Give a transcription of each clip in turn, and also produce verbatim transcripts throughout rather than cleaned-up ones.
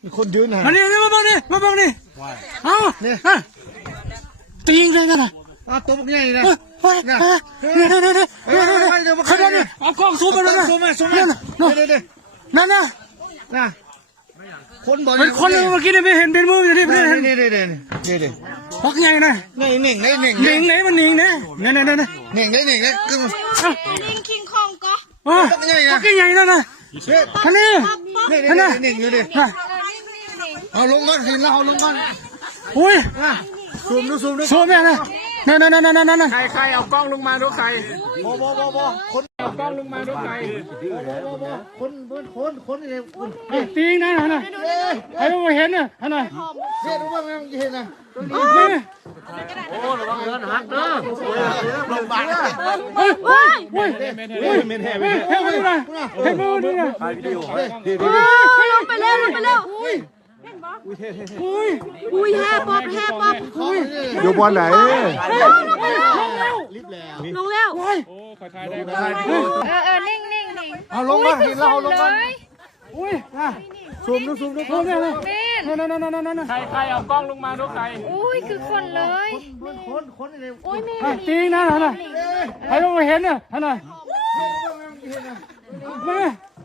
มีคนยืนนะมานี่มาบังนี่มาบังนี่เอาเนี่ยตีงเลยนะอ้าวตัวพวกใหญ่นะเฮ้ยเนี่ยเนี่ยเนี่ยเนี่ยเนี่ยเขาเนี่ยเอากล้องซูมมาเลยนะซูมมาซูมมาเดี๋ยวเดี๋ยวนั่นนะน่ะคนบอกเป็นคนเลยเมื่อกี้เนี่ยไม่เห็นเป็นมืออยู่ที่นี่เห็นนี่นี่นี่นี่นี่พักใหญ่นะนี่หนึ่งนี่หนึ่งหนึ่งไหนมันหนึ่งเนี่ยเนี่ยเนี่ยเนี่ยหนึ่งนี่หนึ่งนี่คือลิงคิงคองก็พักใหญ่พักใหญ่นั่นนะท่านนี่นี่นี่หนึ่งอยู่ดิเอาลงก่อนเห็นแล้วเอาลงก่อนโอ้ยซูมดูซูมดูซูมเนี่ยนะนั่นนั่นนั่นนั่นนั่นใครใครเอากล้องลงมาดูใครบอบอบอบอคนเอากล้องลงมาดูใครบอบอบอคนคนคนนี่ตีนั่นนะนะใครไม่เห็นเนี่ยท่านน่ะเห็นรู้ว่ามันเห็นนะนี่โอ้ระวังเดินหักเด้อลงบาดเฮ้ยเฮ้ยเฮ้ยเฮ้ยเฮ้ยเฮ้ยเฮ้ยมือนะเฮ้ยมือนี่นะลงไปเร็วลงไปเร็วอุ้ยอุ้ยแฮ่ป๊อปแฮ่ป๊อปอยู่บนไหนลงเร็วลงเร็วลงเร็วโอ้ยโอ้ขอถ่ายได้เออเออนิ่งนิ่งนิ่งเอาลงก่อนเห็นแล้วเอาลงก่อนอุ้ยนะซูมดูซูมดูซูมเนี่ยนะนั่นนั่นนั่นนั่นนั่นใครใครเอากล้องลงมาดูใครอุ้ยคือคนเลยคนคนนี่โอ้ยแม่ตีนั่นนะใครไม่เห็นเนี่ยท่านน่ะแม่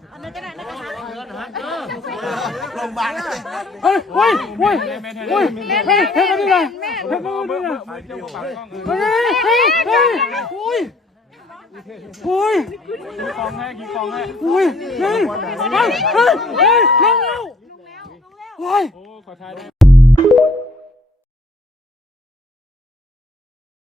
ลงบาดเฮ้ยเฮ้ยเฮ้ยเฮ้ยเฮ้ยเฮ้ยนี่ไงเฮ้ยนี่ไงเฮ้ยเฮ้ยเฮ้ยโอ้ยโอ้ยกี่คลองให้กี่คลองให้โอ้ยเฮ้ยเฮ้ยเฮ้ยเฮ้ยลงแล้วโอ้ยโอ้ขอถ่ายได้